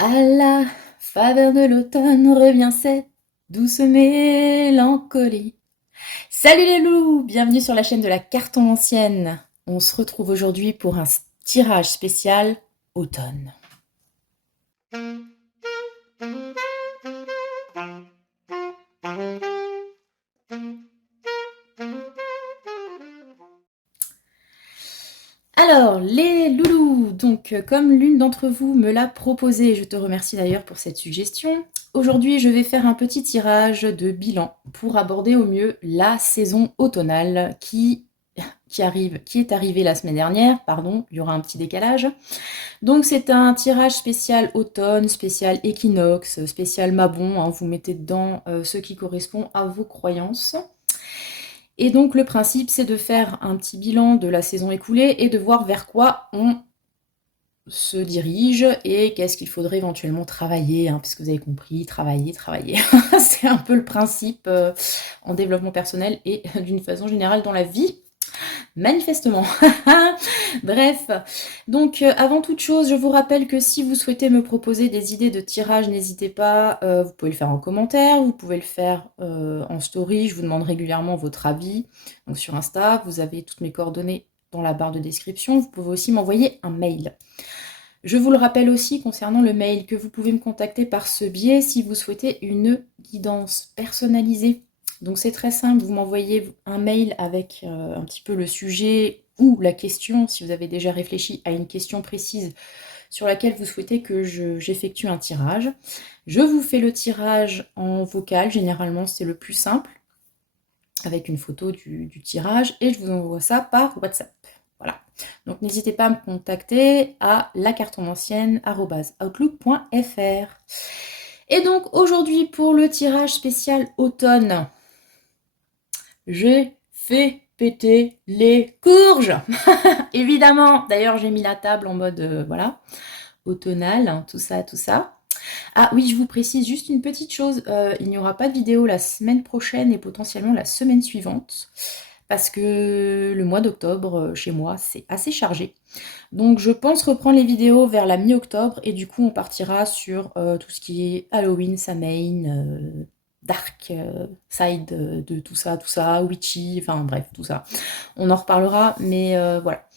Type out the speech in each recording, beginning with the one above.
À la faveur de l'automne revient cette douce mélancolie. Salut les loups, bienvenue sur la chaîne de la cartomancienne. On se retrouve aujourd'hui pour un tirage spécial automne. Alors, les loulous, donc comme l'une d'entre vous me l'a proposé, je te remercie d'ailleurs pour cette suggestion, aujourd'hui je vais faire un petit tirage de bilan pour aborder au mieux la saison automnale qui est arrivée la semaine dernière, pardon, il y aura un petit décalage. Donc c'est un tirage spécial automne, spécial équinoxe, spécial mabon, hein, vous mettez dedans ce qui correspond à vos croyances. Et donc le principe, c'est de faire un petit bilan de la saison écoulée et de voir vers quoi on se dirige et qu'est-ce qu'il faudrait éventuellement travailler, hein, puisque vous avez compris, travailler. C'est un peu le principe en développement personnel et d'une façon générale dans la vie. Manifestement. Bref, donc avant toute chose, je vous rappelle que si vous souhaitez me proposer des idées de tirage, n'hésitez pas, vous pouvez le faire en commentaire, vous pouvez le faire en story, je vous demande régulièrement votre avis. Donc sur Insta, vous avez toutes mes coordonnées dans la barre de description, vous pouvez aussi m'envoyer un mail. Je vous le rappelle aussi concernant le mail que vous pouvez me contacter par ce biais si vous souhaitez une guidance personnalisée. Donc c'est très simple, vous m'envoyez un mail avec un petit peu le sujet ou la question, si vous avez déjà réfléchi à une question précise sur laquelle vous souhaitez que j'effectue un tirage. Je vous fais le tirage en vocal, généralement c'est le plus simple, avec une photo du tirage, et je vous envoie ça par WhatsApp. Voilà. Donc n'hésitez pas à me contacter à lacartomancienne@outlook.fr. Et donc aujourd'hui pour le tirage spécial automne, j'ai fait péter les courges. Évidemment, d'ailleurs j'ai mis la table en mode voilà, automnal, hein, tout ça, tout ça. Ah oui, je vous précise juste une petite chose, il n'y aura pas de vidéo la semaine prochaine et potentiellement la semaine suivante, parce que le mois d'octobre, chez moi, c'est assez chargé. Donc je pense reprendre les vidéos vers la mi-octobre, et du coup on partira sur tout ce qui est Halloween, Samhain, Dark Side de tout ça, Witchy, enfin bref, tout ça. On en reparlera, mais voilà.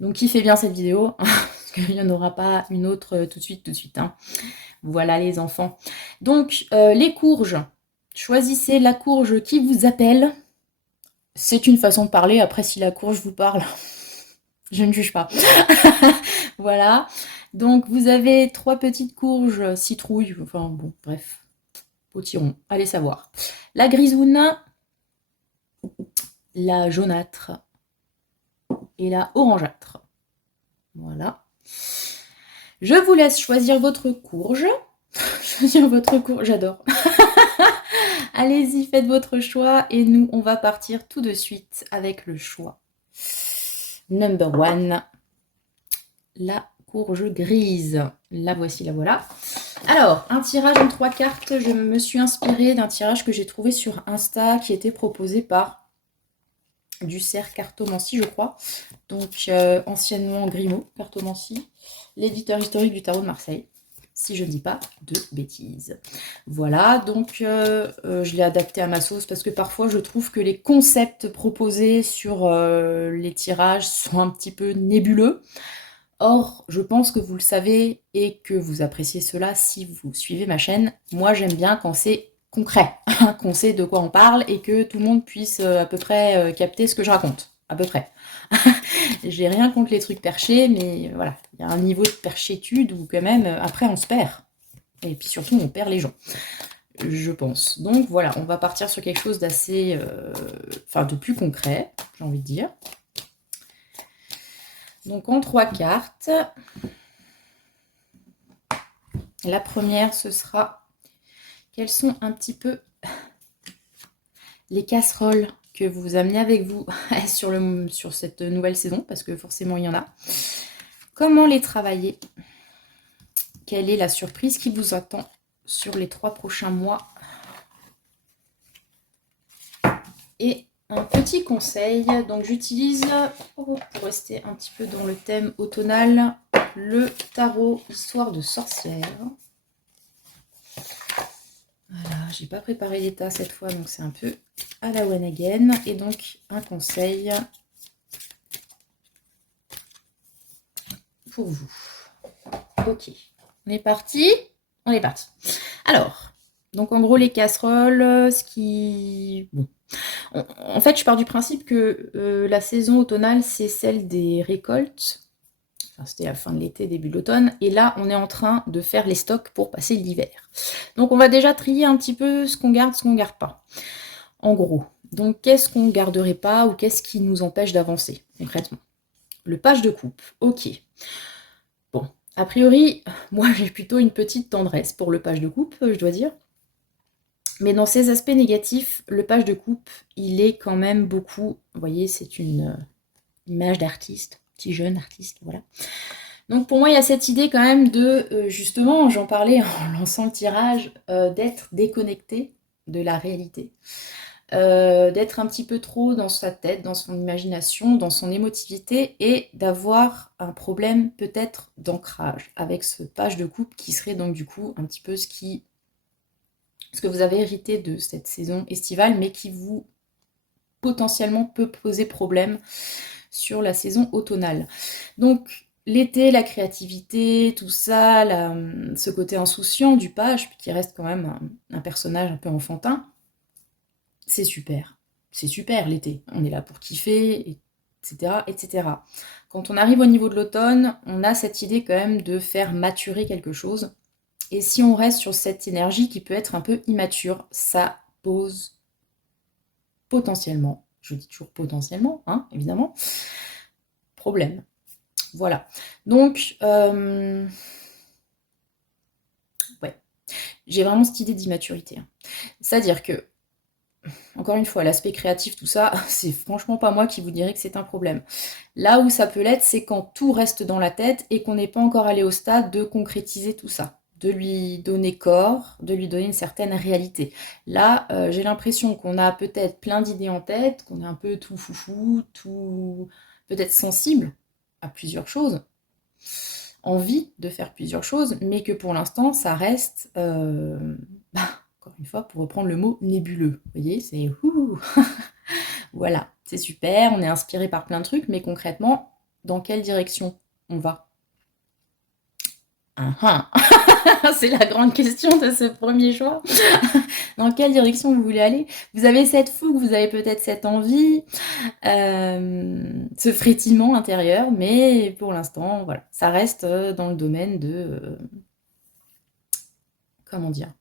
Donc kiffez bien cette vidéo, parce qu'il n'y en aura pas une autre tout de suite. Hein. Voilà les enfants. Donc, les courges. Choisissez la courge qui vous appelle. C'est une façon de parler. Après, si la courge vous parle, je ne juge pas. Voilà. Donc, vous avez 3 petites courges citrouilles. Enfin, bon, bref. Potiron. Allez savoir. La grisoune, la jaunâtre et la orangeâtre. Voilà. Je vous laisse choisir votre courge. Choisir votre courge, j'adore. Allez-y, faites votre choix et nous, on va partir tout de suite avec le choix. Number one, la courge grise. La voici, la voilà. Alors, un tirage en 3 cartes. Je me suis inspirée d'un tirage que j'ai trouvé sur Insta qui était proposé par Ducerre Cartomancie, je crois. Donc, anciennement Grimaud Cartomancie, l'éditeur historique du tarot de Marseille. Si je ne dis pas de bêtises. Voilà, donc je l'ai adapté à ma sauce parce que parfois je trouve que les concepts proposés sur les tirages sont un petit peu nébuleux. Or, je pense que vous le savez et que vous appréciez cela si vous suivez ma chaîne. Moi, j'aime bien quand c'est concret, qu'on sait de quoi on parle et que tout le monde puisse à peu près capter ce que je raconte. À peu près. J'ai rien contre les trucs perchés, mais voilà, il y a un niveau de perchétude où quand même, après, on se perd. Et puis surtout, on perd les gens, je pense. Donc voilà, on va partir sur quelque chose d'assez... enfin, de plus concret, j'ai envie de dire. Donc en 3 cartes. La première, ce sera... Quelles sont un petit peu les casseroles que vous amenez avec vous sur cette nouvelle saison, parce que forcément, il y en a. Comment les travailler? Quelle est la surprise qui vous attend sur les 3 prochains mois? Et un petit conseil, donc j'utilise, pour rester un petit peu dans le thème automnal, le tarot Histoire de sorcière. Voilà, j'ai pas préparé les tas cette fois, donc c'est un peu à la one again. Et donc, un conseil pour vous. Ok, on est parti. On est parti. Alors, donc en gros, les casseroles, ce qui... Bon. En fait, je pars du principe que la saison automnale, c'est celle des récoltes. Enfin, c'était la fin de l'été, début de l'automne. Et là, on est en train de faire les stocks pour passer l'hiver. Donc, on va déjà trier un petit peu ce qu'on garde, ce qu'on garde pas. En gros. Donc, qu'est-ce qu'on garderait pas ou qu'est-ce qui nous empêche d'avancer, concrètement? Le page de coupe. Ok. Bon. A priori, moi, j'ai plutôt une petite tendresse pour le page de coupe, je dois dire. Mais dans ses aspects négatifs, le page de coupe, il est quand même beaucoup... Vous voyez, c'est une image d'artiste, petit jeune artiste, voilà. Donc pour moi, il y a cette idée quand même de, justement, j'en parlais en lançant le tirage, d'être déconnecté de la réalité. D'être un petit peu trop dans sa tête, dans son imagination, dans son émotivité, et d'avoir un problème peut-être d'ancrage avec ce page de coupe qui serait donc du coup un petit peu ce que vous avez hérité de cette saison estivale, mais qui vous potentiellement peut poser problème sur la saison automnale. Donc l'été, la créativité, tout ça, ce côté insouciant du page, qui reste quand même un personnage un peu enfantin, c'est super. C'est super l'été. On est là pour kiffer, etc., etc. Quand on arrive au niveau de l'automne, on a cette idée quand même de faire maturer quelque chose. Et si on reste sur cette énergie qui peut être un peu immature, ça pose potentiellement, je dis toujours potentiellement, hein, évidemment, problème. Voilà. Donc, ouais, j'ai vraiment cette idée d'immaturité. C'est-à-dire que, encore une fois, l'aspect créatif, tout ça, c'est franchement pas moi qui vous dirais que c'est un problème. Là où ça peut l'être, c'est quand tout reste dans la tête et qu'on n'est pas encore allé au stade de concrétiser tout ça, de lui donner corps, de lui donner une certaine réalité. Là, j'ai l'impression qu'on a peut-être plein d'idées en tête, qu'on est un peu tout foufou, tout peut-être sensible à plusieurs choses, envie de faire plusieurs choses, mais que pour l'instant, ça reste, encore une fois, pour reprendre le mot nébuleux. Vous voyez, c'est ouh, voilà, c'est super, on est inspiré par plein de trucs, mais concrètement, dans quelle direction on va? C'est la grande question de ce premier choix. Dans quelle direction vous voulez aller? Vous avez cette fougue, vous avez peut-être cette envie, ce frétillement intérieur, mais pour l'instant, voilà, ça reste dans le domaine de... comment dire?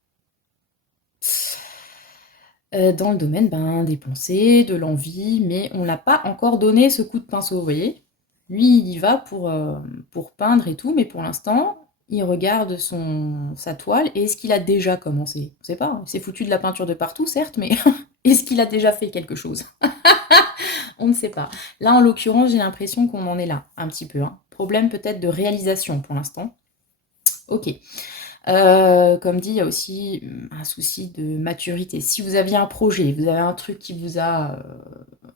Dans le domaine des pensées, de l'envie, mais on n'a pas encore donné ce coup de pinceau, vous voyez? Lui, il y va pour peindre et tout, mais pour l'instant, il regarde sa toile, et est-ce qu'il a déjà commencé? On ne sait pas, hein. Il s'est foutu de la peinture de partout, certes, mais est-ce qu'il a déjà fait quelque chose? On ne sait pas. Là, en l'occurrence, j'ai l'impression qu'on en est là, un petit peu, hein. Problème peut-être de réalisation pour l'instant. Ok. Comme dit, il y a aussi un souci de maturité. Si vous aviez un projet, vous avez un truc qui vous a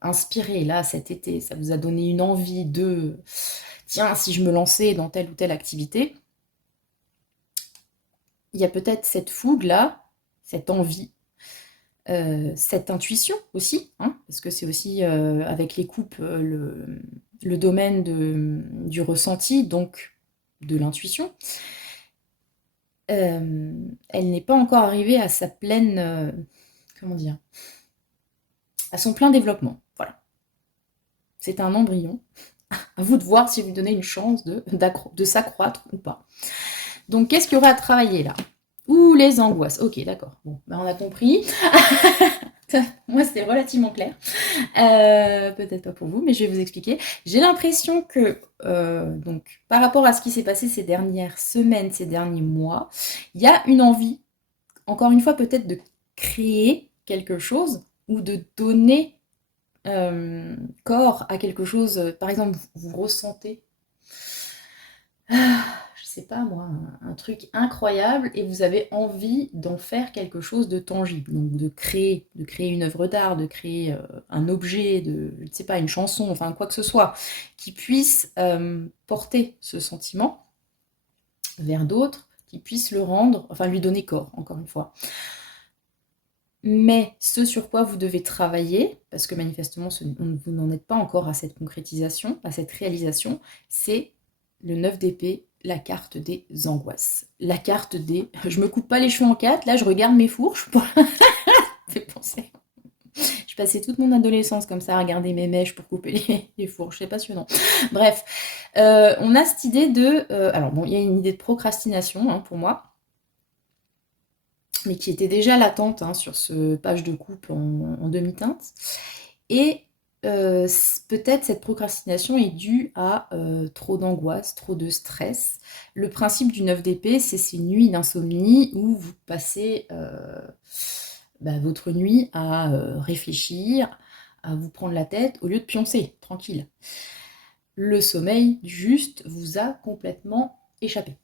inspiré là cet été, ça vous a donné une envie de tiens, si je me lançais dans telle ou telle activité, il y a peut-être cette fougue là, cette envie, cette intuition aussi, hein, parce que c'est aussi avec les coupes le domaine du ressenti, donc de l'intuition. Elle n'est pas encore arrivée à sa pleine, comment dire, à son plein développement. Voilà. C'est un embryon. À vous de voir si vous donnez une chance de s'accroître ou pas. Donc, qu'est-ce qu'il y aurait à travailler là? Ouh, les angoisses. Ok, d'accord. Bon, ben, on a compris. Moi, c'était relativement clair. Peut-être pas pour vous, mais je vais vous expliquer. J'ai l'impression que, donc, par rapport à ce qui s'est passé ces dernières semaines, ces derniers mois, il y a une envie, encore une fois, peut-être de créer quelque chose ou de donner corps à quelque chose. Par exemple, vous ressentez, je sais pas moi, un truc incroyable et vous avez envie d'en faire quelque chose de tangible. Donc de créer une œuvre d'art, de créer un objet, je ne sais pas, une chanson, enfin quoi que ce soit, qui puisse porter ce sentiment vers d'autres, qui puisse le rendre, enfin lui donner corps, encore une fois. Mais ce sur quoi vous devez travailler, parce que manifestement vous n'en êtes pas encore à cette concrétisation, à cette réalisation, c'est le 9 d'épée, la carte des angoisses. La carte des je me coupe pas les cheveux en quatre, là je regarde mes fourches pour fait penser. Je passais toute mon adolescence comme ça à regarder mes mèches pour couper les fourches, c'est passionnant. Bref, on a cette idée de... alors bon, il y a une idée de procrastination hein, pour moi, mais qui était déjà latente hein, sur ce page de coupe en demi-teinte. Et peut-être cette procrastination est due à trop d'angoisse, trop de stress. Le principe du 9 d'épée, c'est ces nuits d'insomnie où vous passez votre nuit à réfléchir, à vous prendre la tête au lieu de pioncer, tranquille. Le sommeil juste vous a complètement échappé.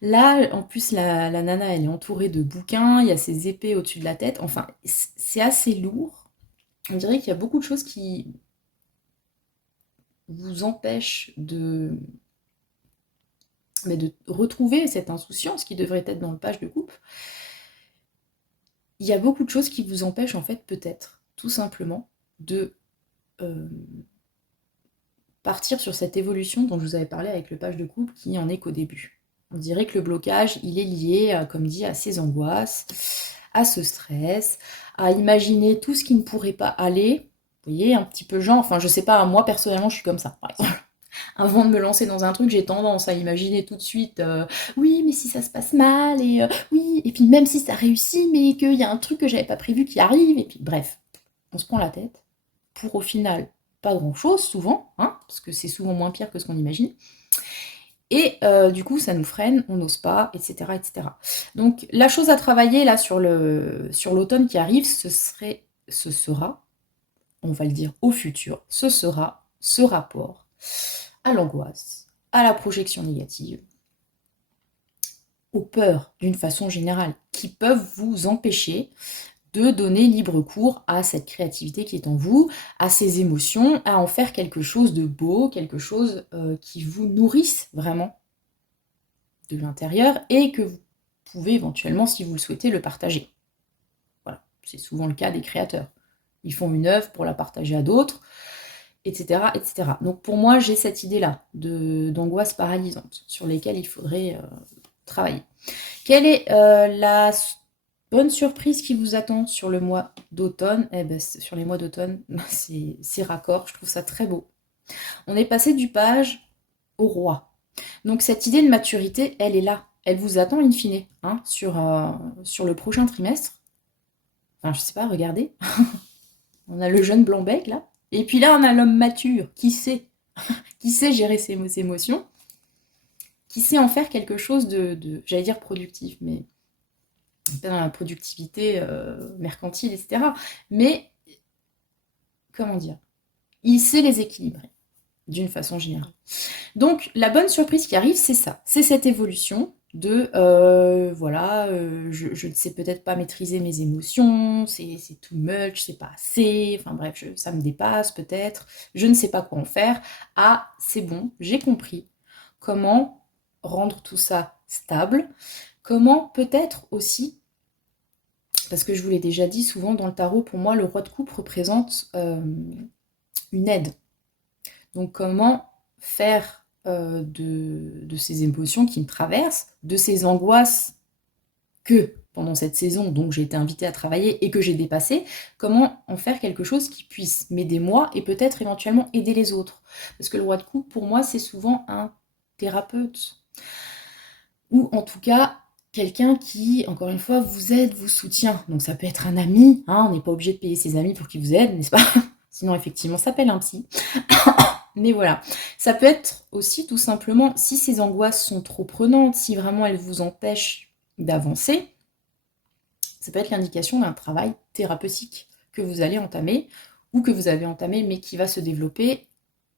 Là, en plus, la nana, elle est entourée de bouquins, il y a ses épées au-dessus de la tête. Enfin, c'est assez lourd. On dirait qu'il y a beaucoup de choses qui vous empêchent de retrouver cette insouciance qui devrait être dans le page de coupe. Il y a beaucoup de choses qui vous empêchent, en fait, peut-être, tout simplement, de partir sur cette évolution dont je vous avais parlé avec le page de coupe qui en est qu'au début. On dirait que le blocage, il est lié, comme dit, à ces angoisses, à ce stress, à imaginer tout ce qui ne pourrait pas aller. Vous voyez, un petit peu genre, enfin je sais pas, moi personnellement je suis comme ça, par exemple. Avant de me lancer dans un truc, j'ai tendance à imaginer tout de suite, oui, mais si ça se passe mal, et oui, et puis même si ça réussit, mais qu'il y a un truc que j'avais pas prévu qui arrive, et puis bref, on se prend la tête, pour au final pas grand-chose, souvent, hein, parce que c'est souvent moins pire que ce qu'on imagine, et du coup, ça nous freine, on n'ose pas, etc., etc. Donc la chose à travailler là sur l'automne qui arrive, ce sera, on va le dire au futur, ce sera ce rapport à l'angoisse, à la projection négative, aux peurs d'une façon générale, qui peuvent vous empêcher de donner libre cours à cette créativité qui est en vous, à ces émotions, à en faire quelque chose de beau, quelque chose qui vous nourrisse vraiment de l'intérieur et que vous pouvez éventuellement, si vous le souhaitez, le partager. Voilà, c'est souvent le cas des créateurs. Ils font une œuvre pour la partager à d'autres, etc., etc. Donc pour moi, j'ai cette idée-là d'angoisse paralysante sur lesquelles il faudrait travailler. Quelle est la bonne surprise qui vous attend sur le mois d'automne? Eh ben, sur les mois d'automne, c'est raccord, je trouve ça très beau. On est passé du page au roi. Donc cette idée de maturité, elle est là. Elle vous attend in fine hein, sur le prochain trimestre. Enfin, je sais pas, regardez. On a le jeune blanc-bec, là. Et puis là, on a l'homme mature, qui sait gérer ses émotions, qui sait en faire quelque chose j'allais dire productif, mais pas dans la productivité mercantile, etc. Mais, comment dire, il sait les équilibrer, d'une façon générale. Donc, la bonne surprise qui arrive, c'est ça. C'est cette évolution de, je ne sais peut-être pas maîtriser mes émotions, c'est too much, c'est pas assez, enfin bref, ça me dépasse peut-être, je ne sais pas quoi en faire. Ah, c'est bon, j'ai compris comment rendre tout ça stable, comment peut-être aussi, parce que je vous l'ai déjà dit, souvent dans le tarot, pour moi, le roi de coupe représente une aide. Donc comment faire de ces émotions qui me traversent, de ces angoisses que pendant cette saison, donc j'ai été invitée à travailler et que j'ai dépassé, comment en faire quelque chose qui puisse m'aider moi et peut-être éventuellement aider les autres. Parce que le roi de coupe, pour moi, c'est souvent un thérapeute. Ou en tout cas, quelqu'un qui, encore une fois, vous aide, vous soutient. Donc ça peut être un ami, hein, on n'est pas obligé de payer ses amis pour qu'ils vous aident, n'est-ce pas? Sinon, effectivement, ça s'appelle un psy. Mais voilà, ça peut être aussi tout simplement, si ces angoisses sont trop prenantes, si vraiment elles vous empêchent d'avancer, ça peut être l'indication d'un travail thérapeutique que vous allez entamer, ou que vous avez entamé, mais qui va se développer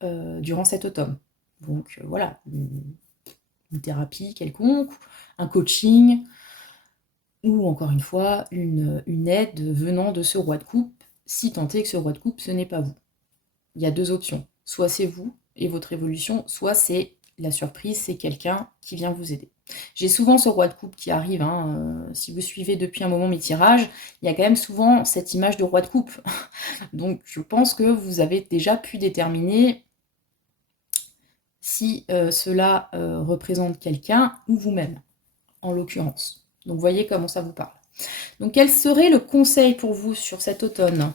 durant cet automne. Donc voilà, une thérapie quelconque, un coaching, ou encore une fois, une aide venant de ce roi de coupe, si tant est que ce roi de coupe, ce n'est pas vous. Il y a deux options. Soit c'est vous et votre évolution, soit c'est la surprise, c'est quelqu'un qui vient vous aider. J'ai souvent ce roi de coupe qui arrive, hein, si vous suivez depuis un moment mes tirages, il y a quand même souvent cette image de roi de coupe. Donc je pense que vous avez déjà pu déterminer si cela représente quelqu'un ou vous-même, en l'occurrence. Donc voyez comment ça vous parle. Donc quel serait le conseil pour vous sur cet automne?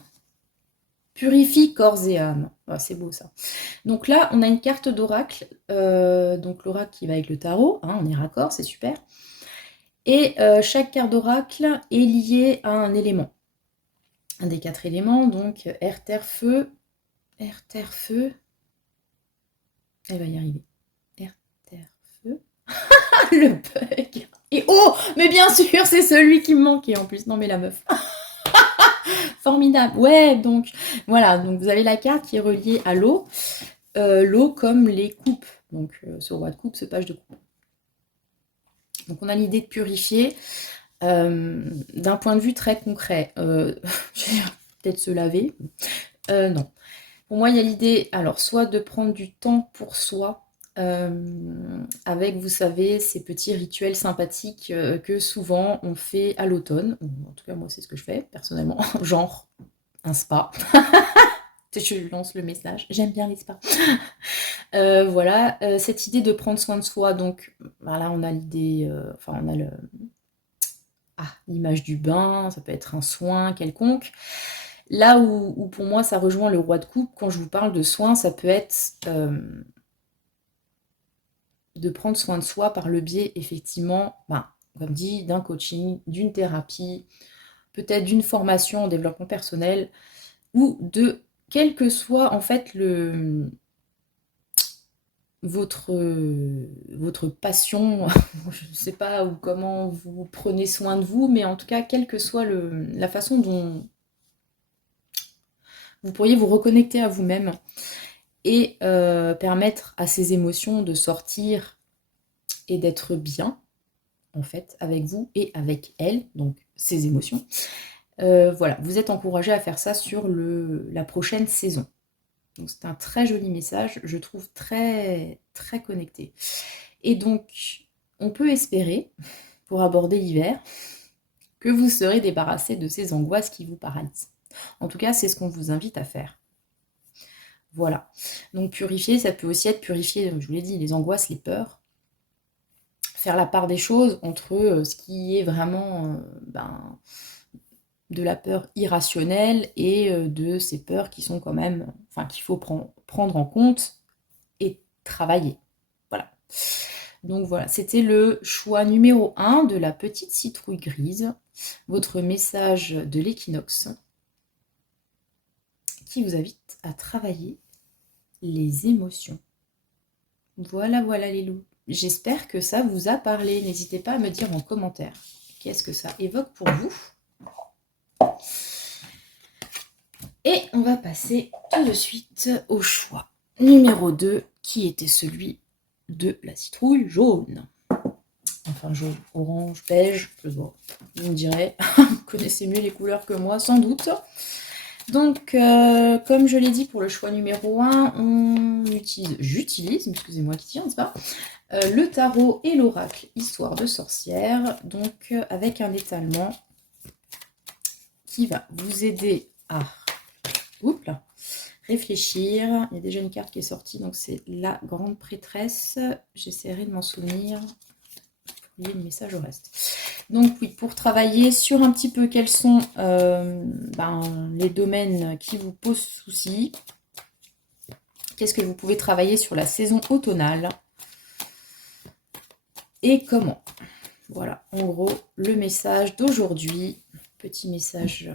Purifie corps et âme. Ah, c'est beau ça. Donc là, on a une carte d'oracle. Donc l'oracle qui va avec le tarot, hein, on est raccord, c'est super. Et chaque carte d'oracle est liée à un élément. Un des 4 éléments, donc air, terre, feu. Air, terre, feu. Elle va y arriver. Air, terre, feu. Le bug. Et oh, mais bien sûr, c'est celui qui me manquait en plus. Non mais la meuf. Formidable. Ouais, donc voilà, donc vous avez la carte qui est reliée à l'eau. L'eau comme les coupes. Donc ce roi de coupe, ce page de coupe. Donc on a l'idée de purifier d'un point de vue très concret. Peut-être se laver. Non. Pour moi, il y a l'idée, alors, soit de prendre du temps pour soi, avec, vous savez, ces petits rituels sympathiques que souvent on fait à l'automne. En tout cas, moi, c'est ce que je fais, personnellement. Genre, un spa. Je lance le message. J'aime bien les spas. Voilà, cette idée de prendre soin de soi. Donc, voilà, on a l'idée, enfin, on a l'image du bain, ça peut être un soin quelconque. Là où pour moi ça rejoint le roi de coupe, quand je vous parle de soins, ça peut être de prendre soin de soi par le biais effectivement, comme dit, d'un coaching, d'une thérapie, peut-être d'une formation en développement personnel, ou de quel que soit en fait votre passion, je ne sais pas ou comment vous prenez soin de vous, mais en tout cas, quelle que soit la façon dont vous pourriez vous reconnecter à vous-même et permettre à ces émotions de sortir et d'être bien, en fait, avec vous et avec elles, donc ces émotions. Voilà, vous êtes encouragé à faire ça sur la prochaine saison. Donc c'est un très joli message, je trouve très, très connecté. Et donc, on peut espérer, pour aborder l'hiver, que vous serez débarrassé de ces angoisses qui vous paralysent. En tout cas, c'est ce qu'on vous invite à faire. Voilà. Donc purifier, ça peut aussi être purifier, je vous l'ai dit, les angoisses, les peurs. Faire la part des choses entre ce qui est vraiment de la peur irrationnelle et de ces peurs qui sont quand même, enfin qu'il faut prendre en compte et travailler. Voilà. Donc voilà, c'était le choix numéro 1 de la petite citrouille grise, votre message de l'équinoxe qui vous invite à travailler les émotions. Voilà, voilà les loups. J'espère que ça vous a parlé. N'hésitez pas à me dire en commentaire qu'est-ce que ça évoque pour vous. Et on va passer tout de suite au choix numéro 2, qui était celui de la citrouille jaune. Enfin jaune, orange, beige, vous me direz, vous connaissez mieux les couleurs que moi, sans doute. Donc, comme je l'ai dit pour le choix numéro 1, j'utilise, excusez-moi qui tient, n'est-ce pas, le tarot et l'oracle Histoire de sorcière, donc avec un étalement qui va vous aider à réfléchir. Il y a déjà une carte qui est sortie, donc c'est la grande prêtresse. J'essaierai de m'en souvenir. Il y a le message au reste. Donc oui, pour travailler sur un petit peu quels sont les domaines qui vous posent souci. Qu'est-ce que vous pouvez travailler sur la saison automnale et comment. Voilà, en gros, le message d'aujourd'hui. Petit message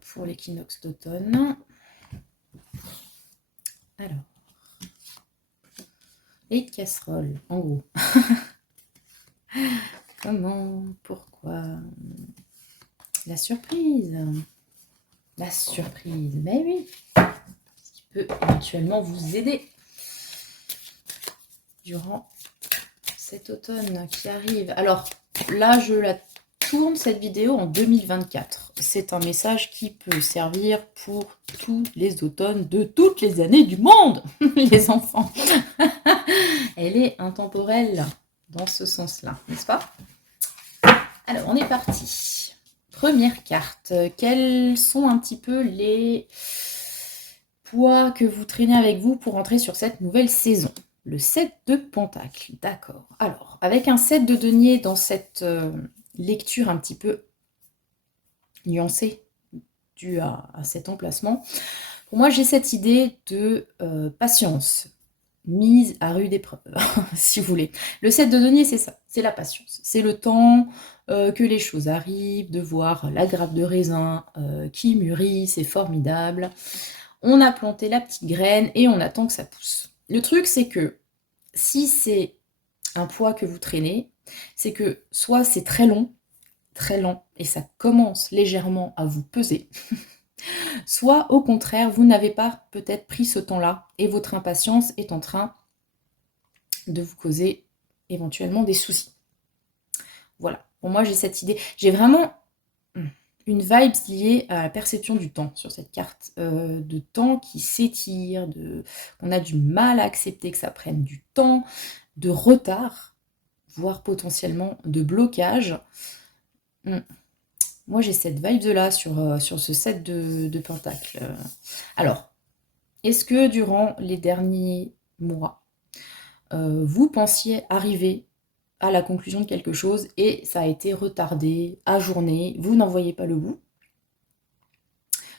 pour l'équinoxe d'automne. Alors, les casseroles, en gros. Comment, pourquoi, la surprise. La surprise, mais oui. Ce qui peut éventuellement vous aider durant cet automne qui arrive. Alors, là, je la tourne, cette vidéo, en 2024. C'est un message qui peut servir pour tous les automnes de toutes les années du monde, les enfants. Elle est intemporelle dans ce sens-là, n'est-ce pas? Alors, on est parti. Première carte. Quels sont un petit peu les poids que vous traînez avec vous pour entrer sur cette nouvelle saison? Le 7 de Pentacle, d'accord. Alors, avec un 7 de denier dans cette lecture un petit peu nuancée due à cet emplacement, pour moi, j'ai cette idée de patience, mise à rude épreuve, si vous voulez. Le 7 de denier, c'est ça, c'est la patience. C'est le temps que les choses arrivent, de voir la grappe de raisin qui mûrit, c'est formidable. On a planté la petite graine et on attend que ça pousse. Le truc, c'est que si c'est un poids que vous traînez, c'est que soit c'est très long, très lent, et ça commence légèrement à vous peser, soit au contraire, vous n'avez pas peut-être pris ce temps-là et votre impatience est en train de vous causer éventuellement des soucis. Voilà, pour moi j'ai cette idée. J'ai vraiment une vibe liée à la perception du temps sur cette carte, de temps qui s'étire, on a du mal à accepter que ça prenne du temps, de retard, voire potentiellement de blocage. Moi j'ai cette vibe-là sur ce set de Pentacle. Alors, est-ce que durant les derniers mois, vous pensiez arriver à la conclusion de quelque chose et ça a été retardé, ajourné, vous n'en voyez pas le bout?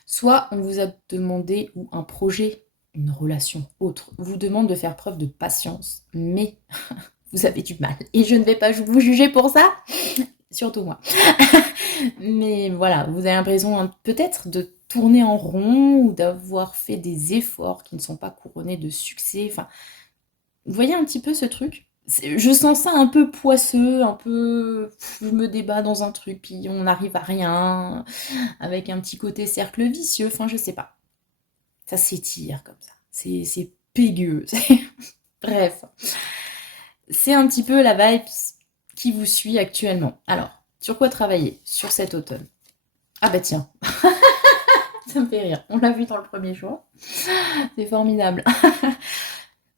Soit on vous a demandé, ou un projet, une relation autre, vous demande de faire preuve de patience, mais vous avez du mal. Et je ne vais pas vous juger pour ça, surtout moi. Mais voilà, vous avez l'impression peut-être de tourner en rond ou d'avoir fait des efforts qui ne sont pas couronnés de succès. Enfin, vous voyez un petit peu ce truc? Je sens ça un peu poisseux, un peu je me débat dans un truc, puis on n'arrive à rien, avec un petit côté cercle vicieux, enfin je sais pas. Ça s'étire comme ça. C'est pégueux. Bref. C'est un petit peu la vibe qui vous suit actuellement. Alors, sur quoi travailler sur cet automne? Ah bah tiens, ça me fait rire. On l'a vu dans le premier choix. C'est formidable.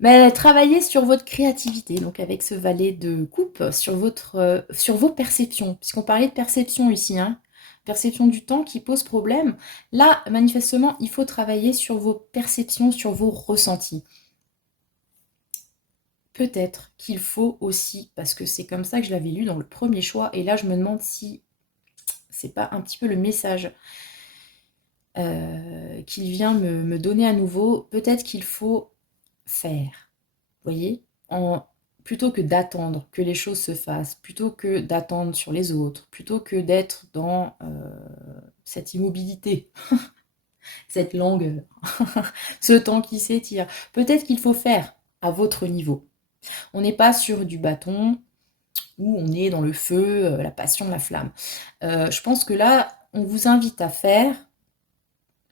Mais travaillez sur votre créativité, donc avec ce valet de coupe, sur vos perceptions, puisqu'on parlait de perception ici, hein. Perception du temps qui pose problème. Là, manifestement, il faut travailler sur vos perceptions, sur vos ressentis. Peut-être qu'il faut aussi, parce que c'est comme ça que je l'avais lu dans le premier choix, et là je me demande si c'est pas un petit peu le message qu'il vient me donner à nouveau, peut-être qu'il faut faire, vous voyez, plutôt que d'attendre que les choses se fassent, plutôt que d'attendre sur les autres, plutôt que d'être dans cette immobilité, cette langueur, ce temps qui s'étire. Peut-être qu'il faut faire à votre niveau. On n'est pas sur du bâton où on est dans le feu, la passion, la flamme. Je pense que là, on vous invite à faire,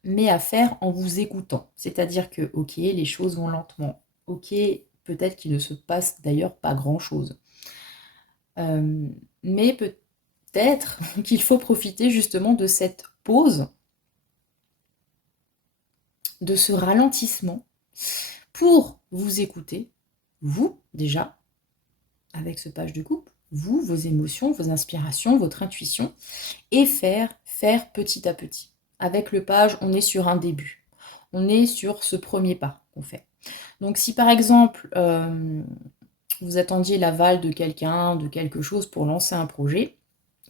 mais à faire en vous écoutant. C'est-à-dire que, ok, les choses vont lentement. Ok, peut-être qu'il ne se passe d'ailleurs pas grand-chose. Mais peut-être qu'il faut profiter justement de cette pause, de ce ralentissement, pour vous écouter, vous déjà, avec ce page de coupe, vous, vos émotions, vos inspirations, votre intuition, et faire petit à petit. Avec le page, on est sur un début. On est sur ce premier pas qu'on fait. Donc si par exemple, vous attendiez l'aval de quelqu'un, de quelque chose pour lancer un projet,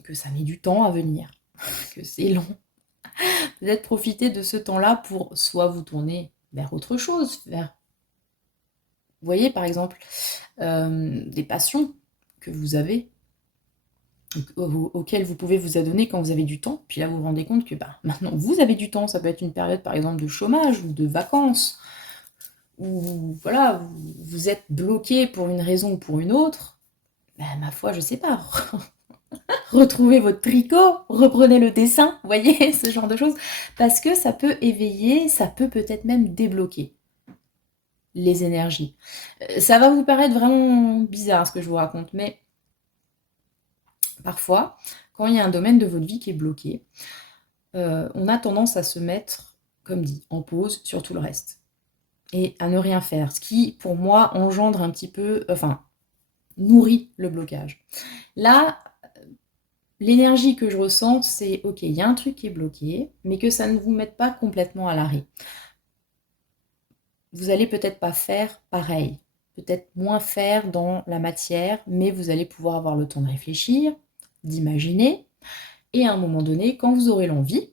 que ça met du temps à venir, que c'est long, peut-être profiter de ce temps-là pour soit vous tourner vers autre chose, vers, vous voyez par exemple, des passions que vous avez, auxquelles vous pouvez vous adonner quand vous avez du temps. Puis là, vous vous rendez compte que maintenant, vous avez du temps. Ça peut être une période, par exemple, de chômage ou de vacances, où voilà, vous êtes bloqué pour une raison ou pour une autre. Ma foi, je sais pas. Retrouvez votre tricot, reprenez le dessin, vous voyez, ce genre de choses. Parce que ça peut éveiller, ça peut peut-être même débloquer les énergies. Ça va vous paraître vraiment bizarre ce que je vous raconte, mais parfois, quand il y a un domaine de votre vie qui est bloqué, on a tendance à se mettre comme dit, en pause sur tout le reste. Et à ne rien faire, ce qui, pour moi, engendre un petit peu, enfin, nourrit le blocage. Là, l'énergie que je ressens, c'est, ok, il y a un truc qui est bloqué, mais que ça ne vous mette pas complètement à l'arrêt. Vous allez peut-être pas faire pareil, peut-être moins faire dans la matière, mais vous allez pouvoir avoir le temps de réfléchir, d'imaginer, et à un moment donné, quand vous aurez l'envie,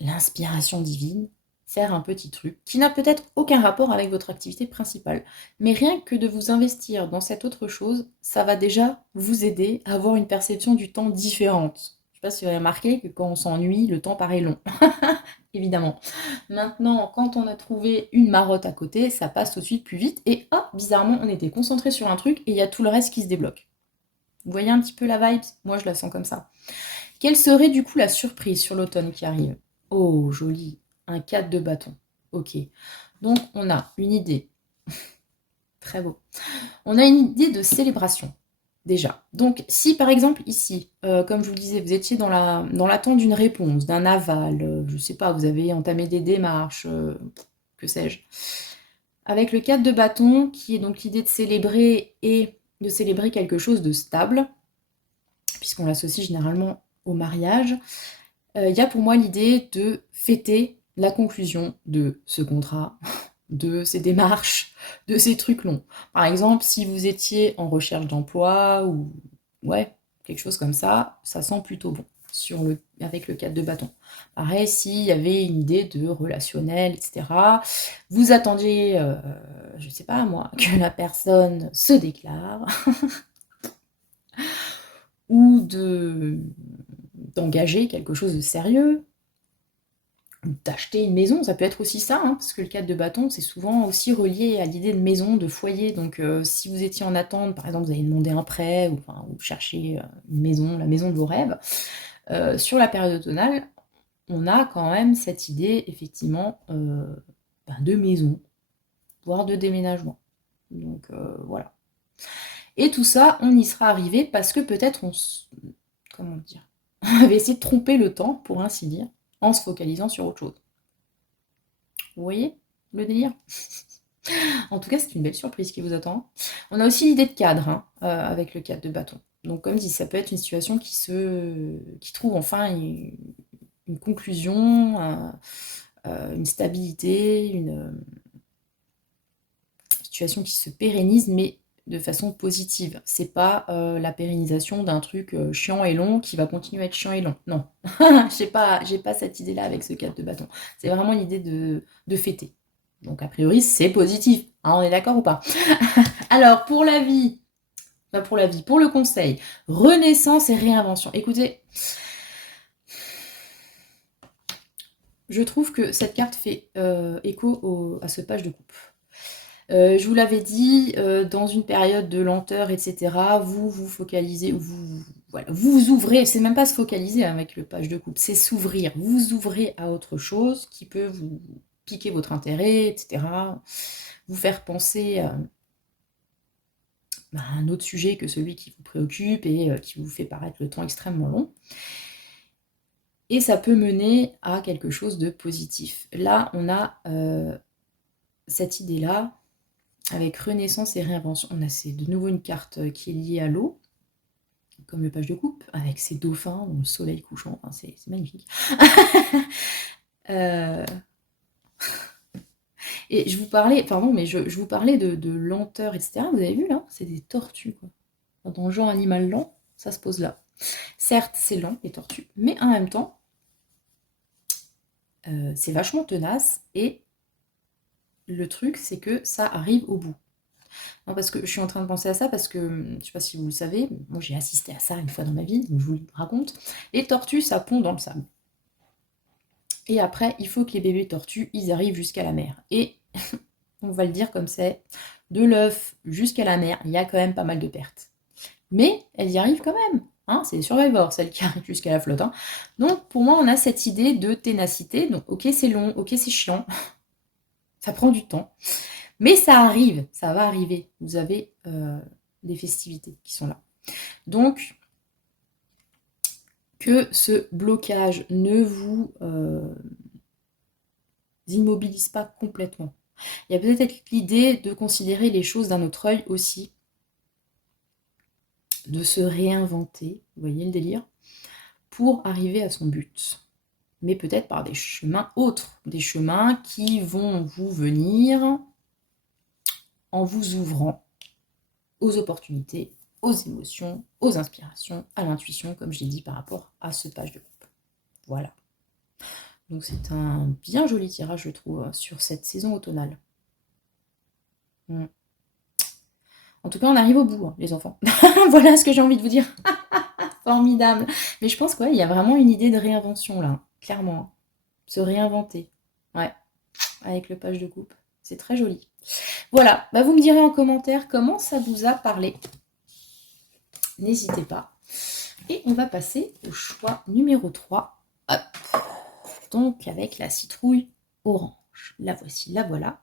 l'inspiration divine, faire un petit truc qui n'a peut-être aucun rapport avec votre activité principale. Mais rien que de vous investir dans cette autre chose, ça va déjà vous aider à avoir une perception du temps différente. Je ne sais pas si vous avez remarqué que quand on s'ennuie, le temps paraît long. Évidemment. Maintenant, quand on a trouvé une marotte à côté, ça passe tout de suite plus vite et hop, bizarrement, on était concentré sur un truc et il y a tout le reste qui se débloque. Vous voyez un petit peu la vibe? Moi, je la sens comme ça. Quelle serait du coup la surprise sur l'automne qui arrive? Oh, joli, un 4 de bâton. Ok. Donc, on a une idée. Très beau. On a une idée de célébration, déjà. Donc, si par exemple ici, comme je vous le disais, vous étiez dans l'attente d'une réponse, d'un aval, je ne sais pas, vous avez entamé des démarches, que sais-je. Avec le 4 de bâton, qui est donc l'idée de célébrer et de célébrer quelque chose de stable, puisqu'on l'associe généralement au mariage, il y a pour moi l'idée de fêter la conclusion de ce contrat, de ces démarches, de ces trucs longs. Par exemple, si vous étiez en recherche d'emploi ou ouais, quelque chose comme ça sent plutôt bon avec le 4 de bâton. Pareil, s'il y avait une idée de relationnel, etc., vous attendiez, je sais pas moi, que la personne se déclare, ou d'engager quelque chose de sérieux, d'acheter une maison, ça peut être aussi ça, hein, parce que le cadre de bâton, c'est souvent aussi relié à l'idée de maison, de foyer. Donc, si vous étiez en attente, par exemple, vous avez demandé un prêt, ou, enfin, vous cherchez une maison, la maison de vos rêves, sur la période automnale, on a quand même cette idée, effectivement, de maison, voire de déménagement. Donc, voilà. Et tout ça, on y sera arrivé parce que peut-être comment dire, on avait essayé de tromper le temps, pour ainsi dire, en se focalisant sur autre chose. Vous voyez le délire? En tout cas, c'est une belle surprise qui vous attend. On a aussi l'idée de cadre, hein, avec le cadre de bâton. Donc, comme dit, ça peut être une situation qui trouve enfin une conclusion, une stabilité, une situation qui se pérennise, mais de façon positive. C'est pas la pérennisation d'un truc chiant et long qui va continuer à être chiant et long. Non, j'ai pas cette idée-là avec ce cadre de bâton. C'est vraiment l'idée de fêter. Donc a priori, c'est positif. Hein, on est d'accord ou pas? Alors, pour la vie, pour le conseil, renaissance et réinvention. Écoutez, je trouve que cette carte fait écho à ce page de coupe. Je vous l'avais dit, dans une période de lenteur, etc., vous vous focalisez, voilà, vous vous ouvrez, c'est même pas se focaliser avec le page de coupe, c'est s'ouvrir. Vous vous ouvrez à autre chose qui peut vous piquer votre intérêt, etc., vous faire penser à un autre sujet que celui qui vous préoccupe et qui vous fait paraître le temps extrêmement long. Et ça peut mener à quelque chose de positif. Là, on a cette idée-là, avec renaissance et réinvention. On a de nouveau une carte qui est liée à l'eau, comme le page de coupe, avec ces dauphins, le soleil couchant, enfin, c'est magnifique. Et je vous parlais, pardon, mais je vous parlais de lenteur, etc. Vous avez vu là? C'est des tortues, quoi. Dans le genre animal lent, ça se pose là. Certes, c'est lent, les tortues, mais en même temps, c'est vachement tenace, et le truc, c'est que ça arrive au bout. Non, parce que je suis en train de penser à ça, parce que, je ne sais pas si vous le savez, moi j'ai assisté à ça une fois dans ma vie, donc je vous le raconte. Les tortues, ça pond dans le sable. Et après, il faut que les bébés tortues, ils arrivent jusqu'à la mer. Et, on va le dire comme c'est, de l'œuf jusqu'à la mer, il y a quand même pas mal de pertes. Mais elles y arrivent quand même. Hein, c'est les survivors, celles qui arrivent jusqu'à la flotte. Hein. Donc, pour moi, on a cette idée de ténacité. Donc, ok, c'est long, ok, c'est chiant. Ça prend du temps. Mais ça arrive, ça va arriver. Vous avez des festivités qui sont là. Donc, que ce blocage ne vous immobilise pas complètement. Il y a peut-être l'idée de considérer les choses d'un autre œil aussi, de se réinventer, vous voyez le délire, pour arriver à son but. Mais peut-être par des chemins autres, des chemins qui vont vous venir en vous ouvrant aux opportunités, aux émotions, aux inspirations, à l'intuition, comme je l'ai dit par rapport à ce page de coupe. Voilà. Donc c'est un bien joli tirage, je trouve, sur cette saison automnale. En tout cas, on arrive au bout, hein, les enfants. Voilà ce que j'ai envie de vous dire. Formidable. Mais je pense qu'il y a vraiment une idée de réinvention là, clairement. Se réinventer. Ouais, avec le page de coupe. C'est très joli. Voilà, bah vous me direz en commentaire comment ça vous a parlé. N'hésitez pas. Et on va passer au choix numéro 3. Hop. Donc avec la citrouille orange. La voici, la voilà.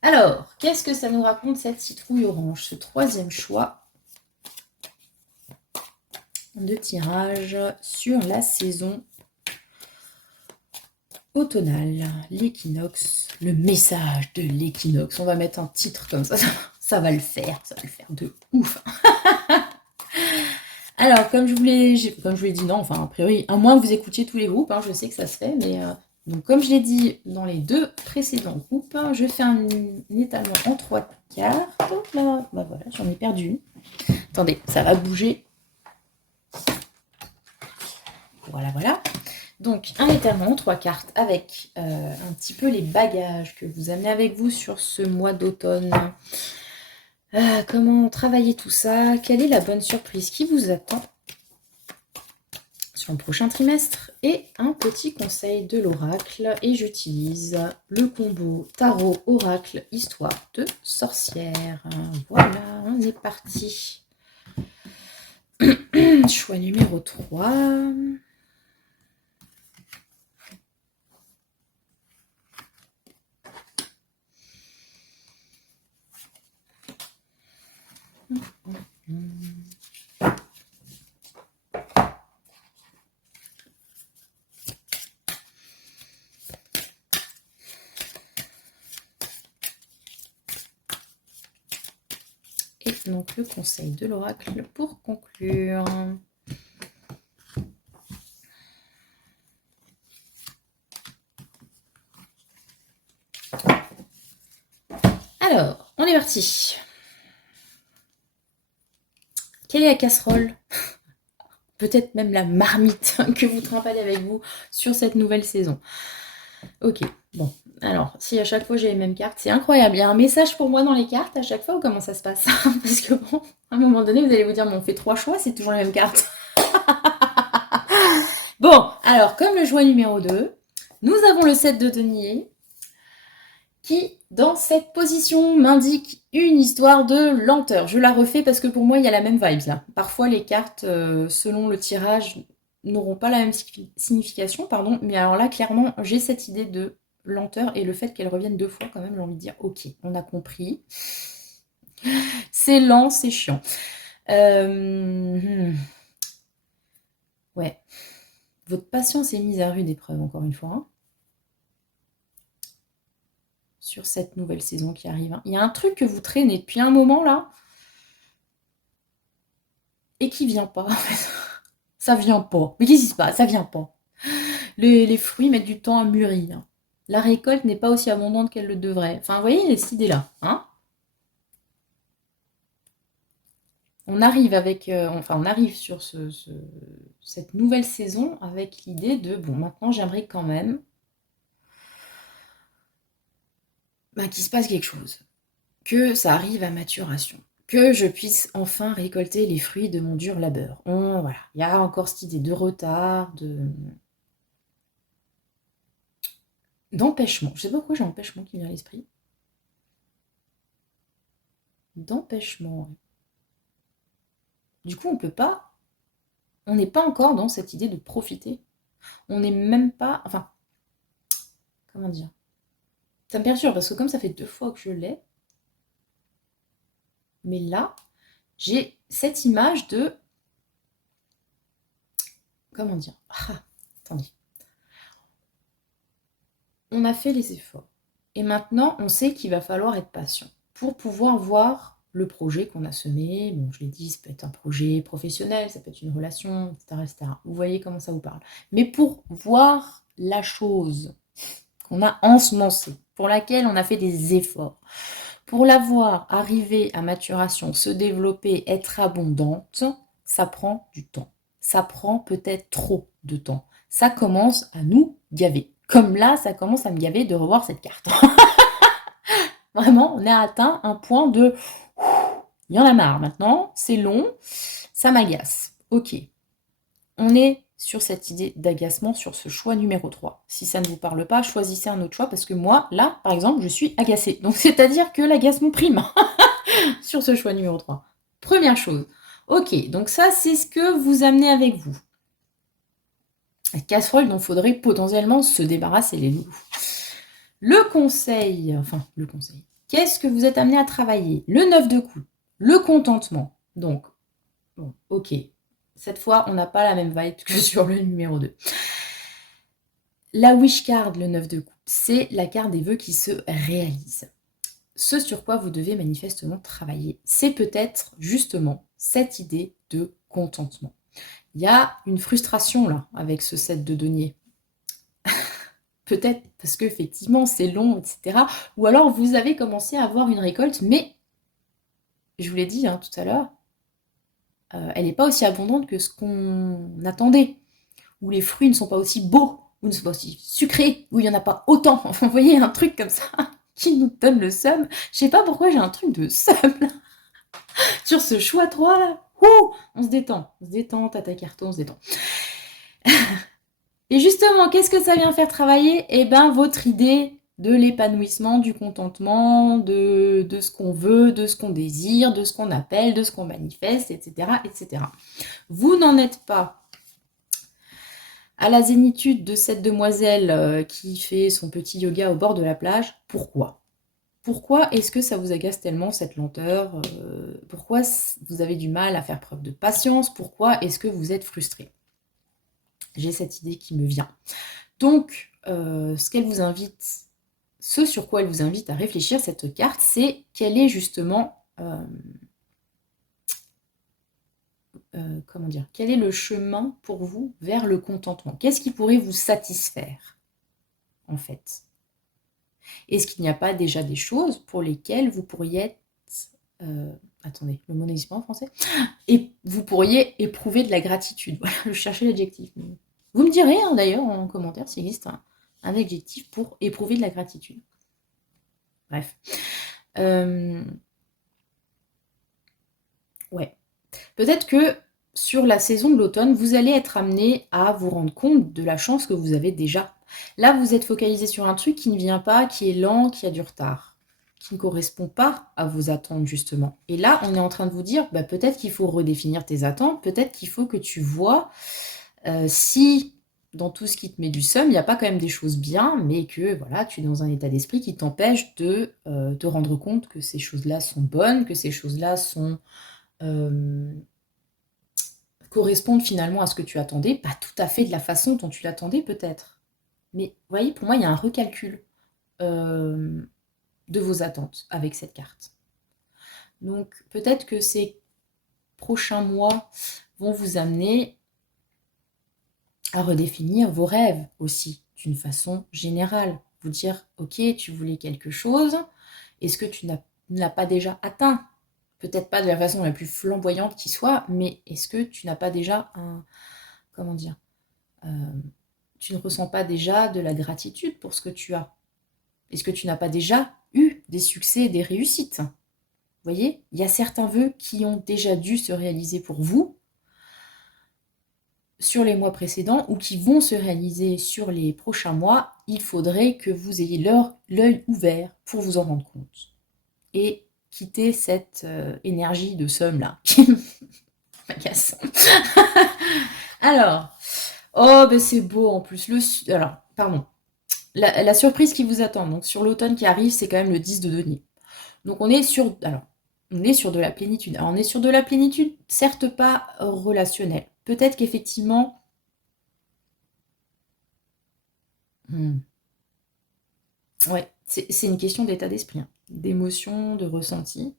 Alors, qu'est-ce que ça nous raconte cette citrouille orange? Ce troisième choix de tirage sur la saison automnale, l'équinoxe, le message de l'équinoxe. On va mettre un titre comme ça va le faire, de ouf. Alors, comme je vous l'ai dit, non, enfin, a priori, à moins que vous écoutiez tous les groupes, hein, je sais que ça se fait, mais donc comme je l'ai dit dans les 2 précédents groupes, je fais un étalement en 3 cartes. Là, bah voilà, j'en ai perdu une. Attendez, ça va bouger. Voilà, voilà. Donc, un étalement, 3 cartes avec un petit peu les bagages que vous amenez avec vous sur ce mois d'automne. Comment travailler tout ça? Quelle est la bonne surprise qui vous attend sur le prochain trimestre? Et un petit conseil de l'oracle. Et j'utilise le combo tarot, oracle, histoire de sorcière. Voilà, on est parti. Choix numéro 3. Et donc le conseil de l'oracle pour conclure. Alors, on est parti. Quelle est la casserole? Peut-être même la marmite que vous trimballez avec vous sur cette nouvelle saison. Ok, bon. Alors, si à chaque fois j'ai les mêmes cartes, c'est incroyable. Il y a un message pour moi dans les cartes à chaque fois ou comment ça se passe? Parce que bon, à un moment donné, vous allez vous dire, mais on fait 3 choix, c'est toujours les mêmes cartes. Bon, alors, comme le choix numéro 2, nous avons le 7 de denier qui, dans cette position, m'indique une histoire de lenteur. Je la refais parce que pour moi, il y a la même vibes là. Parfois, les cartes, selon le tirage, n'auront pas la même signification, pardon. Mais alors là, clairement, j'ai cette idée de lenteur et le fait qu'elle revienne 2 fois, quand même, j'ai envie de dire, ok, on a compris. C'est lent, c'est chiant. Ouais. Votre patience est mise à rude épreuve, encore une fois. Hein. Sur cette nouvelle saison qui arrive. Hein. Il y a un truc que vous traînez depuis un moment là et qui vient pas en fait. Ça vient pas. Mais qu'est-ce qui se passe? Ça vient pas. Les fruits mettent du temps à mûrir. La récolte n'est pas aussi abondante qu'elle le devrait. Enfin, vous voyez cette idée-là. Hein, on arrive avec, on arrive sur cette nouvelle saison avec l'idée de bon, maintenant j'aimerais quand même qu'il se passe quelque chose, que ça arrive à maturation, que je puisse enfin récolter les fruits de mon dur labeur. Voilà, il y a encore cette idée de retard, d'empêchement. Je sais pas pourquoi j'ai empêchement qui vient à l'esprit. D'empêchement. Ouais. Du coup, on n'est pas encore dans cette idée de profiter. On n'est même pas, enfin, comment dire? Ça me perturbe parce que comme ça fait 2 fois que je l'ai, mais là, j'ai cette image de, comment dire? Attendez. on a fait les efforts. Et maintenant, on sait qu'il va falloir être patient pour pouvoir voir le projet qu'on a semé. Bon, je l'ai dit, ça peut être un projet professionnel, ça peut être une relation, etc., etc. Vous voyez comment ça vous parle. Mais pour voir la chose qu'on a ensemencée, pour laquelle on a fait des efforts, pour la voir arriver à maturation, se développer, être abondante, ça prend du temps. Ça prend peut-être trop de temps. Ça commence à nous gaver. Comme là, ça commence à me gaver de revoir cette carte. Vraiment, on a atteint un point de... Il y en a marre maintenant, c'est long, ça m'agace. Ok, on est sur cette idée d'agacement, sur ce choix numéro 3. Si ça ne vous parle pas, choisissez un autre choix, parce que moi, là, par exemple, je suis agacée. Donc, c'est-à-dire que l'agacement prime sur ce choix numéro 3. Première chose. Ok, donc ça, c'est ce que vous amenez avec vous. La casserole dont il faudrait potentiellement se débarrasser, les loulous. Le conseil, qu'est-ce que vous êtes amené à travailler? Le 9 de coupe, le contentement. Donc, bon, ok, cette fois, on n'a pas la même vibe que sur le numéro 2. La wish card, le 9 de coupe, c'est la carte des vœux qui se réalisent. Ce sur quoi vous devez manifestement travailler, c'est peut-être justement cette idée de contentement. Il y a une frustration là avec ce 7 de denier. Peut-être parce qu'effectivement c'est long, etc. Ou alors vous avez commencé à avoir une récolte, mais je vous l'ai dit tout à l'heure, elle n'est pas aussi abondante que ce qu'on attendait. Ou les fruits ne sont pas aussi beaux, ou ne sont pas aussi sucrés, ou il n'y en a pas autant. Enfin, vous voyez, un truc comme ça qui nous donne le seum. Je sais pas pourquoi j'ai un truc de seum là. Sur ce choix 3 là. Ouh, on se détend, tata carton, on se détend. Et justement, qu'est-ce que ça vient faire travailler? Eh bien, votre idée de l'épanouissement, du contentement, de ce qu'on veut, de ce qu'on désire, de ce qu'on appelle, de ce qu'on manifeste, etc., etc. Vous n'en êtes pas à la zénitude de cette demoiselle qui fait son petit yoga au bord de la plage. Pourquoi? Pourquoi est-ce que ça vous agace tellement cette lenteur? Pourquoi vous avez du mal à faire preuve de patience? Pourquoi est-ce que vous êtes frustré? J'ai cette idée qui me vient. Donc, ce sur quoi elle vous invite à réfléchir, cette carte, c'est quel est justement, quel est le chemin pour vous vers le contentement? Qu'est-ce qui pourrait vous satisfaire, en fait? Est-ce qu'il n'y a pas déjà des choses pour lesquelles vous pourriez être... attendez, le mot n'existe pas en français. Et vous pourriez éprouver de la gratitude. Voilà, je cherchais l'adjectif. Vous me direz d'ailleurs en commentaire s'il existe un adjectif pour éprouver de la gratitude. Bref. Ouais. Peut-être que sur la saison de l'automne, vous allez être amené à vous rendre compte de la chance que vous avez déjà. Là, vous êtes focalisé sur un truc qui ne vient pas, qui est lent, qui a du retard, qui ne correspond pas à vos attentes, justement. Et là, on est en train de vous dire, peut-être qu'il faut redéfinir tes attentes, peut-être qu'il faut que tu vois si dans tout ce qui te met du seum, il n'y a pas quand même des choses bien, mais que voilà, tu es dans un état d'esprit qui t'empêche de te rendre compte que ces choses-là sont bonnes, que ces choses-là sont... correspondent finalement à ce que tu attendais, pas tout à fait de la façon dont tu l'attendais peut-être. Mais vous voyez, pour moi, il y a un recalcul de vos attentes avec cette carte. Donc peut-être que ces prochains mois vont vous amener à redéfinir vos rêves aussi, d'une façon générale. Vous dire, ok, tu voulais quelque chose, est-ce que tu ne l'as pas déjà atteint? Peut-être pas de la façon la plus flamboyante qui soit, mais est-ce que tu n'as pas déjà comment dire, tu ne ressens pas déjà de la gratitude pour ce que tu as? Est-ce que tu n'as pas déjà eu des succès et des réussites? Vous voyez, il y a certains vœux qui ont déjà dû se réaliser pour vous sur les mois précédents ou qui vont se réaliser sur les prochains mois. Il faudrait que vous ayez l'œil ouvert pour vous en rendre compte et quitter cette énergie de somme là qui m'agace. Alors, oh ben c'est beau en plus. Alors, pardon. La surprise qui vous attend, donc sur l'automne qui arrive, c'est quand même le 10 de denier. Donc on est sur de la plénitude. Alors on est sur de la plénitude, certes pas relationnelle. Peut-être qu'effectivement, Ouais, c'est une question d'état d'esprit, hein, d'émotion, de ressenti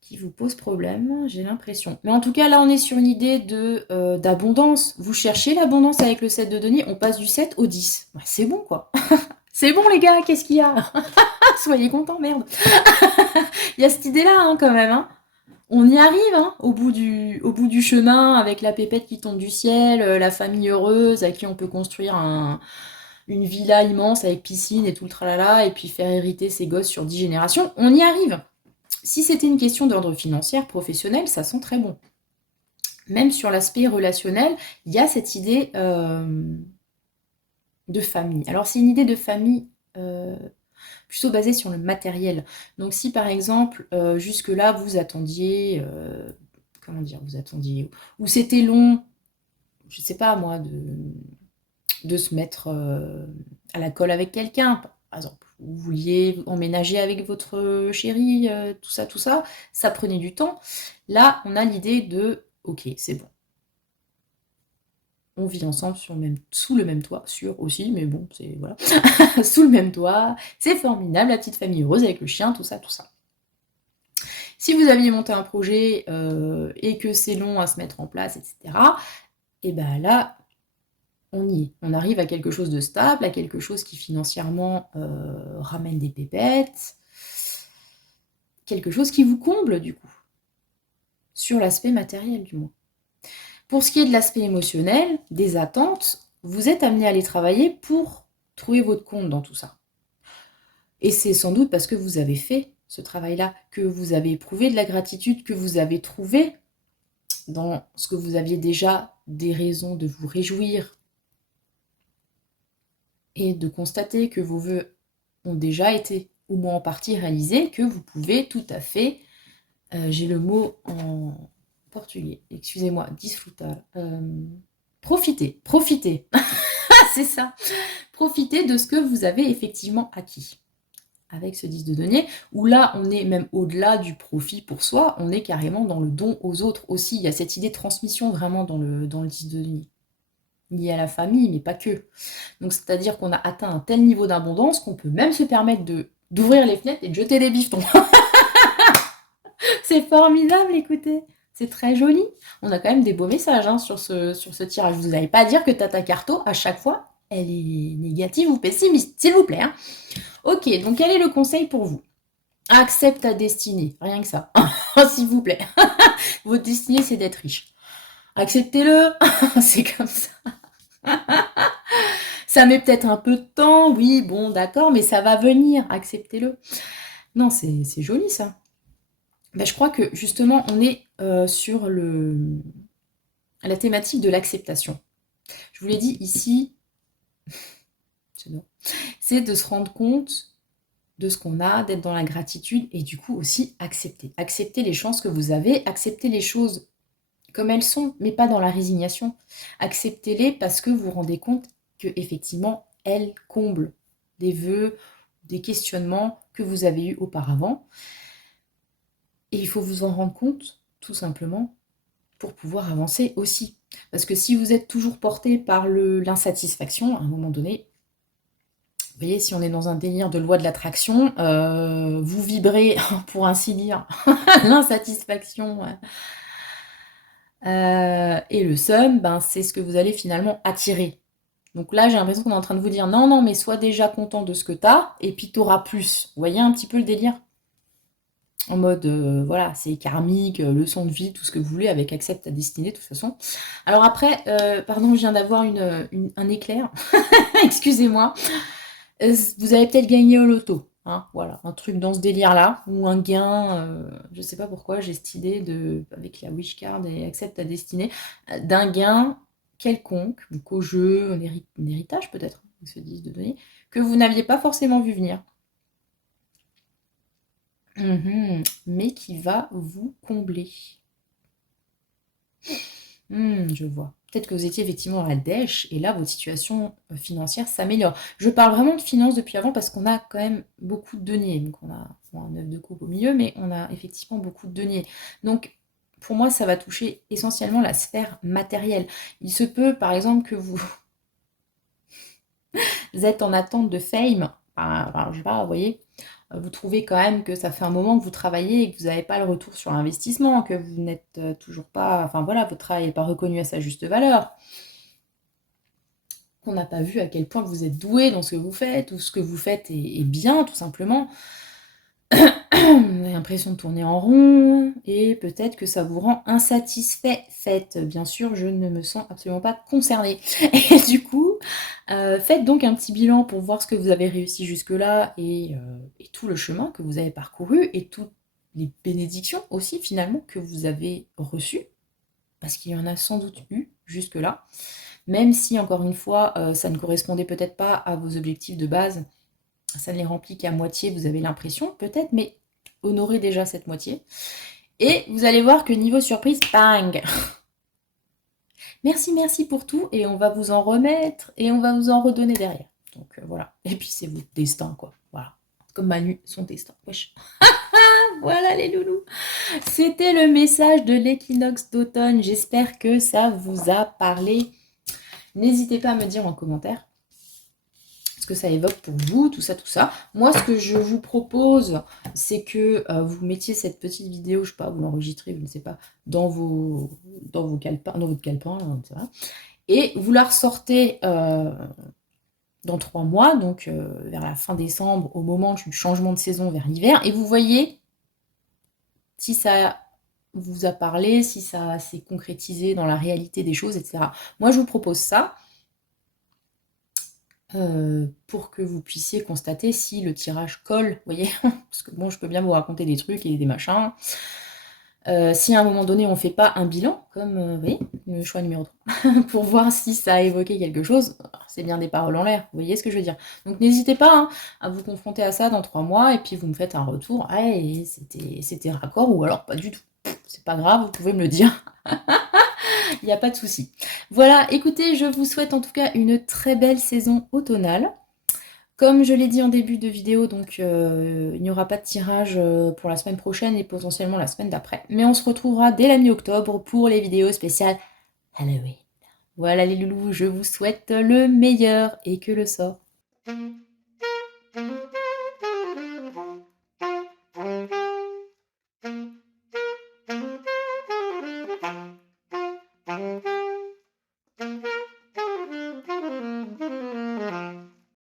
qui vous pose problème, j'ai l'impression. Mais en tout cas, là, on est sur une idée d'abondance. Vous cherchez l'abondance avec le 7 de denier, on passe du 7 au 10. Ouais, c'est bon, quoi. C'est bon, les gars, qu'est-ce qu'il y a? Soyez contents, merde. Il y a cette idée-là, hein, quand même. Hein. On y arrive, hein, au bout du chemin, avec la pépette qui tombe du ciel, la famille heureuse, à qui on peut construire une villa immense avec piscine et tout le tralala, et puis faire hériter ses gosses sur 10 générations. On y arrive. Si c'était une question d'ordre financier, professionnel, ça sent très bon. Même sur l'aspect relationnel, il y a cette idée de famille. Alors c'est une idée de famille plutôt basée sur le matériel. Donc si par exemple, jusque-là, vous attendiez, comment dire, vous attendiez, ou c'était long, je sais pas moi, de se mettre à la colle avec quelqu'un, par exemple, vous vouliez emménager avec votre chéri, tout ça, ça prenait du temps. Là, on a l'idée de, ok, c'est bon. On vit ensemble sous le même toit, sûr aussi, mais bon, c'est voilà, sous le même toit, c'est formidable, la petite famille heureuse avec le chien, tout ça, tout ça. Si vous aviez monté un projet et que c'est long à se mettre en place, etc., et ben là, on y est. On arrive à quelque chose de stable, à quelque chose qui financièrement ramène des pépettes, quelque chose qui vous comble du coup, sur l'aspect matériel du moins. Pour ce qui est de l'aspect émotionnel, des attentes, vous êtes amené à les travailler pour trouver votre compte dans tout ça. Et c'est sans doute parce que vous avez fait ce travail-là, que vous avez éprouvé de la gratitude, que vous avez trouvé dans ce que vous aviez déjà des raisons de vous réjouir et de constater que vos vœux ont déjà été au moins en partie réalisés, que vous pouvez tout à fait, j'ai le mot en portugais, excusez-moi, disfrutar, profiter, c'est ça, profiter de ce que vous avez effectivement acquis. Avec ce 10 de denier, où là, on est même au-delà du profit pour soi, on est carrément dans le don aux autres aussi. Il y a cette idée de transmission vraiment dans le 10 de denier. Lié à la famille, mais pas que. Donc, c'est-à-dire qu'on a atteint un tel niveau d'abondance qu'on peut même se permettre d'ouvrir les fenêtres et de jeter des bifetons. C'est formidable, écoutez. C'est très joli. On a quand même des beaux messages hein, sur ce tirage. Vous n'allez pas dire que Tata Carto, à chaque fois, elle est négative ou pessimiste, s'il vous plaît. Hein. Ok, donc quel est le conseil pour vous? Accepte ta destinée, rien que ça. S'il vous plaît. Votre destinée, c'est d'être riche. Acceptez-le, c'est comme ça. Ça met peut-être un peu de temps, oui, bon, d'accord, mais ça va venir, acceptez-le. Non, c'est joli ça. Ben, je crois que justement, on est sur la thématique de l'acceptation. Je vous l'ai dit ici, c'est de se rendre compte de ce qu'on a, d'être dans la gratitude et du coup aussi accepter. Accepter les chances que vous avez, accepter les choses comme elles sont, mais pas dans la résignation. Acceptez-les parce que vous vous rendez compte que effectivement elles comblent des vœux, des questionnements que vous avez eus auparavant. Et il faut vous en rendre compte, tout simplement, pour pouvoir avancer aussi. Parce que si vous êtes toujours porté par l'insatisfaction, à un moment donné, vous voyez, si on est dans un délire de loi de l'attraction, vous vibrez, pour ainsi dire, l'insatisfaction et le seum, ben, c'est ce que vous allez finalement attirer. Donc là, j'ai l'impression qu'on est en train de vous dire non, non, mais sois déjà content de ce que tu as, et puis tu auras plus. Vous voyez un petit peu le délire? En mode, voilà, c'est karmique, leçon de vie, tout ce que vous voulez, avec accepte ta destinée, de toute façon. Alors après, pardon, je viens d'avoir un éclair. Excusez-moi. Vous avez peut-être gagné au loto. Hein, voilà, un truc dans ce délire-là, ou un gain, je sais pas pourquoi, j'ai cette idée avec la wish card et accepte ta destinée, d'un gain quelconque, donc au jeu, un héritage peut-être, ils se disent de donner, que vous n'aviez pas forcément vu venir. Mais qui va vous combler. Je vois. Peut-être que vous étiez effectivement à la dèche et là, votre situation financière s'améliore. Je parle vraiment de finances depuis avant parce qu'on a quand même beaucoup de deniers. Donc, on a un 9 de coupe au milieu, mais on a effectivement beaucoup de deniers. Donc, pour moi, ça va toucher essentiellement la sphère matérielle. Il se peut, par exemple, que vous êtes en attente de fame enfin, je sais pas, vous voyez? Vous trouvez quand même que ça fait un moment que vous travaillez et que vous n'avez pas le retour sur investissement, que vous n'êtes toujours pas, enfin voilà, votre travail n'est pas reconnu à sa juste valeur, qu'on n'a pas vu à quel point vous êtes doué dans ce que vous faites, ou ce que vous faites est bien, tout simplement. Vous avez l'impression de tourner en rond et peut-être que ça vous rend insatisfait. Faites, bien sûr, je ne me sens absolument pas concernée. Et du coup, faites donc un petit bilan pour voir ce que vous avez réussi jusque-là et tout le chemin que vous avez parcouru et toutes les bénédictions aussi finalement que vous avez reçues, parce qu'il y en a sans doute eu jusque-là. Même si, encore une fois, ça ne correspondait peut-être pas à vos objectifs de base, ça ne les remplit qu'à moitié, vous avez l'impression, peut-être, mais honorez déjà cette moitié. Et vous allez voir que niveau surprise, bang! Merci, merci pour tout, et on va vous en remettre, et on va vous en redonner derrière. Donc voilà. Et puis c'est votre destin, quoi. Voilà. Comme Manu, son destin. Wesh. Voilà les loulous. C'était le message de l'équinoxe d'automne. J'espère que ça vous a parlé. N'hésitez pas à me dire en commentaire ce que ça évoque pour vous, tout ça, tout ça. Moi, ce que je vous propose, c'est que vous mettiez cette petite vidéo, je sais pas, vous l'enregistrez, je ne sais pas, dans votre calepin, etc. Et vous la ressortez dans 3 mois, donc vers la fin décembre, au moment du changement de saison vers l'hiver, et vous voyez si ça vous a parlé, si ça s'est concrétisé dans la réalité des choses, etc. Moi, je vous propose ça. Pour que vous puissiez constater si le tirage colle, vous voyez? Parce que bon, je peux bien vous raconter des trucs et des machins. Si à un moment donné, on fait pas un bilan, comme, vous voyez, le choix numéro 3, pour voir si ça a évoqué quelque chose, c'est bien des paroles en l'air, vous voyez ce que je veux dire? Donc n'hésitez pas, hein, à vous confronter à ça dans 3 mois et puis vous me faites un retour: «Ah et c'était raccord» ou alors pas du tout. C'est pas grave, vous pouvez me le dire. Il n'y a pas de souci. Voilà, écoutez, je vous souhaite en tout cas une très belle saison automnale. Comme je l'ai dit en début de vidéo, donc il n'y aura pas de tirage pour la semaine prochaine et potentiellement la semaine d'après. Mais on se retrouvera dès la mi-octobre pour les vidéos spéciales Halloween. Voilà les loulous, je vous souhaite le meilleur et que le sort